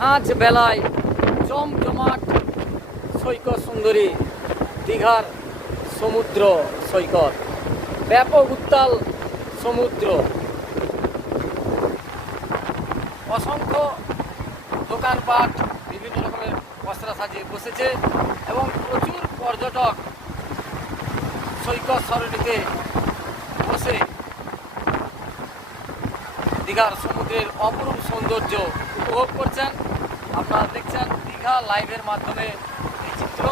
সাঁঝ বেলায় জমজমাট সৈকত সুন্দরী দীঘার সমুদ্র সৈকত, ব্যাপক উত্তাল সমুদ্র, অসংখ্য দোকানপাট বিভিন্ন রকমের পসরা সাজিয়ে বসেছে এবং প্রচুর পর্যটক সৈকত সরণিতে বসে দীঘার সমুদ্রের অপরূপ সৌন্দর্য উপভোগ করছেন। আপনারা দেখছেন দীঘা লাইভের মাধ্যমে এই চিত্র।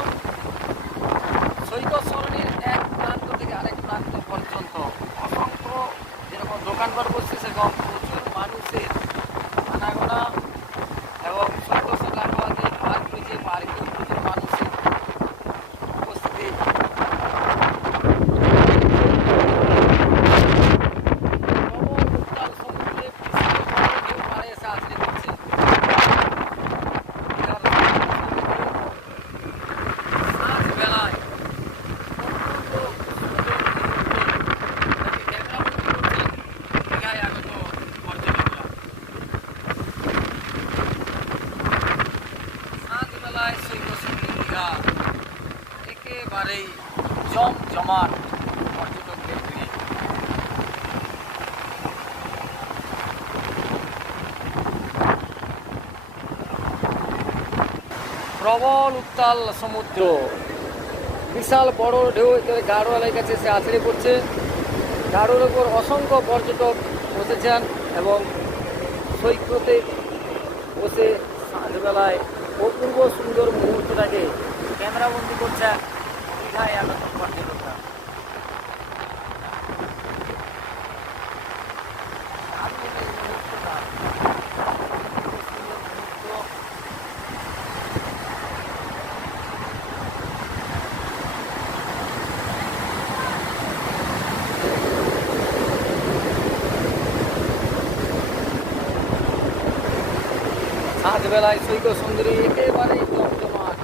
সৈকত সরণির এক প্রান্ত থেকে আরেক প্রান্ত পর্যন্ত অসংখ্য যেরকম দোকানপাট বসছে সেরকম প্রচুর মানুষের আনাগোনা এবং সৈকত সরণি পার্ক রয়েছে, পার্কেও প্রচুর মানুষের উপস্থিতি। একেবারেই জমজমাট পর্যটকদের ভিড়ে। প্রবল উত্তাল সমুদ্র, বিশাল বড় ঢেউ গাঢ়ওয়ালের কাছে সে আছড়ে পড়ছে। গাঢ়র ওপর অসংখ্য পর্যটক বসেছেন এবং সৈকতে বসে সন্ধ্যাবেলায় অপূর্ব সুন্দর মুহূর্তটাকে ক্যামেরাবন্দি করছেন দীঘায় আগত পর্যটকরা। সাঁঝবেলায় সৈকত সুন্দরী একেবারেই জমজমাট।